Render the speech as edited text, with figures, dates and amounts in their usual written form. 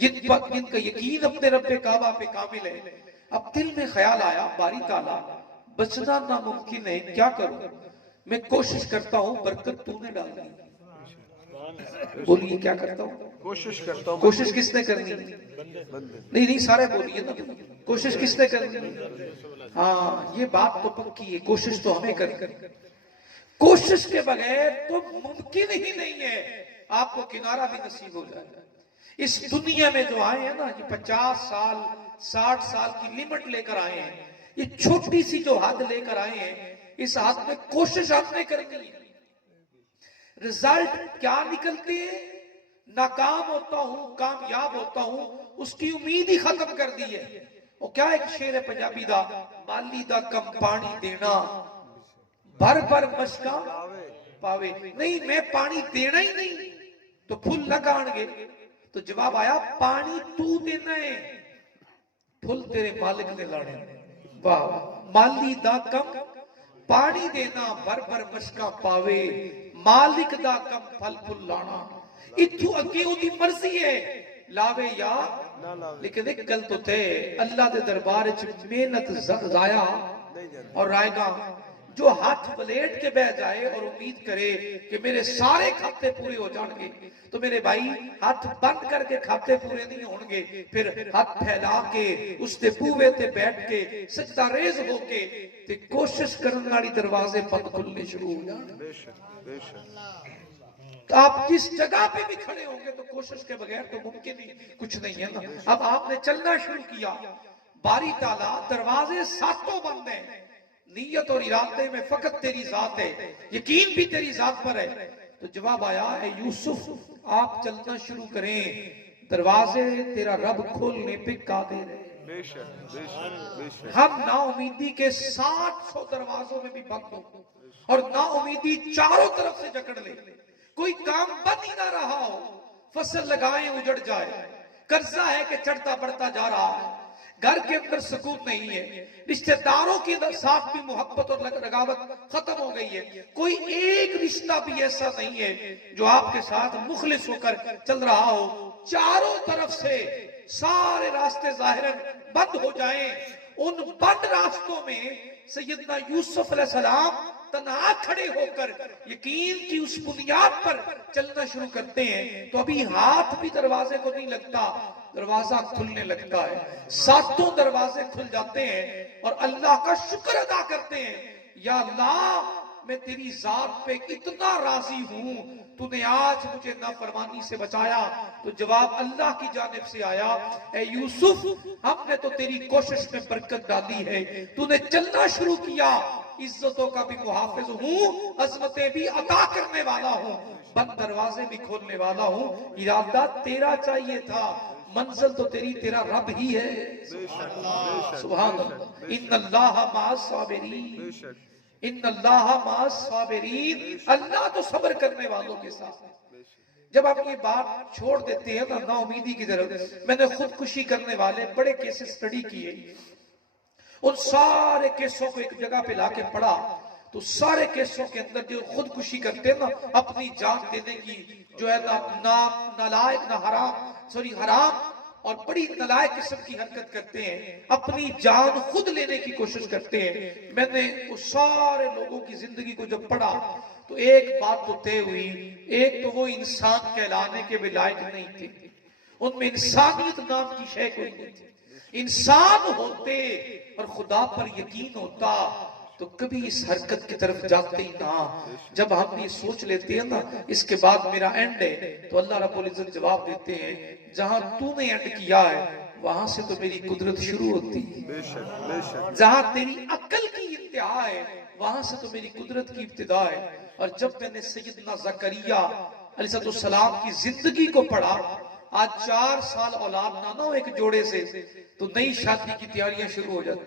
जिनका यकीन अपने रब्बे काबा पे कामिल है। अब दिल में ख्याल आया, बारी ताला बचना नामुमकिन है, क्या करूं? मैं कोशिश करता हूं, बरकत तूने डाल दी। बोलिए क्या करता हूं? कोशिश करता हूँ। कोशिश किसने करनी? नहीं नहीं, सारे बोलिए ना, कोशिश किसने करनी? हाँ, ये बात तो पक्की है, कोशिश तो हमें करनी। कोशिश के बगैर तो मुमकिन ही नहीं है आपको किनारा भी नसीब हो जाए। इस दुनिया में जो आए हैं ना, ये 50 साल 60 साल की लिमिट लेकर आए हैं, ये छोटी सी जो हद लेकर आए हैं, इस हद में कोशिश आपने करनी है। रिजल्ट क्या निकलते हैं? नाकाम होता हूं, कामयाब होता हूं, उसकी उम्मीद ही खत्म कर दी है। और क्या एक शेर है पंजाबी दा, माली दा कम पानी देना, भर भर मशका पावे। नहीं, मैं पानी देना ही नहीं तो फुल लगाएंगे। तो जवाब आया, पानी तू देना है, फुल तेरे मालिक ने लाने। वाह, माली दा कम पानी देना, भर भर मशका पावे, मालिक दा कम फल फुल लाना। इथू अगे उदी मर्जी है, लावे या लेकिन एक गल तो थे, अल्लाह दे दरबार च मेहनत जाया और आएगा। जो हाथ पलेट के बह जाए और उम्मीद करे कि मेरे सारे खाते पूरे हो जाएंगे, तो मेरे भाई हाथ बंद करके खाते पूरे नहीं होंगे। फिर हाथ फैला के उसके बूहे ते बैठ के सजदा रेज होके ते कोशिश करने वाली दरवाजे बंद खुलने शुरू हो जाए। तो आप जिस जगह पे भी खड़े होंगे तो कोशिश के बगैर तो मुमकिन ही कुछ नहीं है ना। अब आपने चलना शुरू किया, बारी ताला दरवाजे सातों बंद हैं, नीयत और इरादे में फकत तेरी जात है, यकीन भी तेरी जात पर है। तो जवाब आया, ए यूसुफ आप चलना शुरू करें, दरवाजे तेरा रब खोलने पे कादिर है। हम नाउमीदी के 60 दरवाजों में भी बंद हो और नाउमीदी चारों तरफ से जकड़ ले, कोई काम बन ही ना रहा हो, फसल लगाए उजड़ जाए, कर्जा है कि चढ़ता बढ़ता जा रहा है, घर के अंदर सुकून नहीं है, रिश्तेदारों के साथ भी मोहब्बत और लगावत खत्म हो गई है, कोई एक रिश्ता भी ऐसा नहीं है जो आपके साथ मुखलिस होकर चल रहा हो। चारों तरफ से सारे रास्ते जाहिरन बंद हो जाएं। उन बंद रास्तों में सैयदना यूसुफ अलैहिस्सलाम तन्हा खड़े होकर यकीन की उस बुनियाद पर चलना शुरू करते हैं। तो अभी हाथ भी दरवाजे को नहीं लगता, दरवाजा खुलने लगता है, सातों दरवाजे खुल जाते हैं और अल्लाह का शुक्र अदा करते हैं, या अल्लाह मैं तेरी जात पे इतना राजी हूं, तूने आज मुझे नाफरमानी से बचाया। तो जवाब अल्लाह की जानिब से आया, ए यूसुफ हमने तो तेरी कोशिश में बरकत डाली है, तूने चलना शुरू किया, इज्जतों का भी मुहाफिज हूं, अजमतें भी अता करने वाला हूं, बंद दरवाजे भी खोलने वाला हूं। इरादा तेरा चाहिए था, मंजिल तो तेरी, तेरा रब ही है। सुभान अल्लाह। इन्नल्लाह माअस साबिरीन, इन्नल्लाह माअस साबिरीन, अल्लाह तो सब्र करने वालों के साथ। जब आप ये बात छोड़ देते हैं ना नाउमीदी की तरफ, मैंने खुदकुशी करने वाले बड़े केसेस स्टडी किए, उन सारे केसों को एक जगह पे लाके पढ़ा, तो सारे केसों के अंदर जो खुदकुशी करते हैं ना, अपनी जान देने की जो है ना, नालायक ना हराम और बड़ी नालायक किस्म की हरकत करते हैं, अपनी जान खुद लेने की कोशिश करते हैं। मैंने उस सारे लोगों की जिंदगी को जब पढ़ा तो एक बात तो तय हुई, एक तो वो इंसान कहलाने के भी लायक नहीं थे, उनमें इंसानियत नाम की शय कोई नहीं थी। इंसान होते और खुदा पर यकीन होता तो कभी इस हरकत की तरफ जाते ही ना। जब हम ये सोच लेते हैं ना इसके बाद मेरा एंड है, तो अल्लाह रब्बुल इज्जत जवाब देते हैं, जहां तूने एंड किया है वहां से तो मेरी कुदरत शुरू होती है, जहां तेरी अक्ल की इंतहा है वहां से तो मेरी कुदरत की इब्तिदा है। और जब मैंने सैयदना ज़करिया अलैहिस्सलाम की जिंदगी को पढ़ा, आज 4 साल औलाद ना हो एक जोड़े से, तो नई शादी की तैयारियां शुरू हो जाती।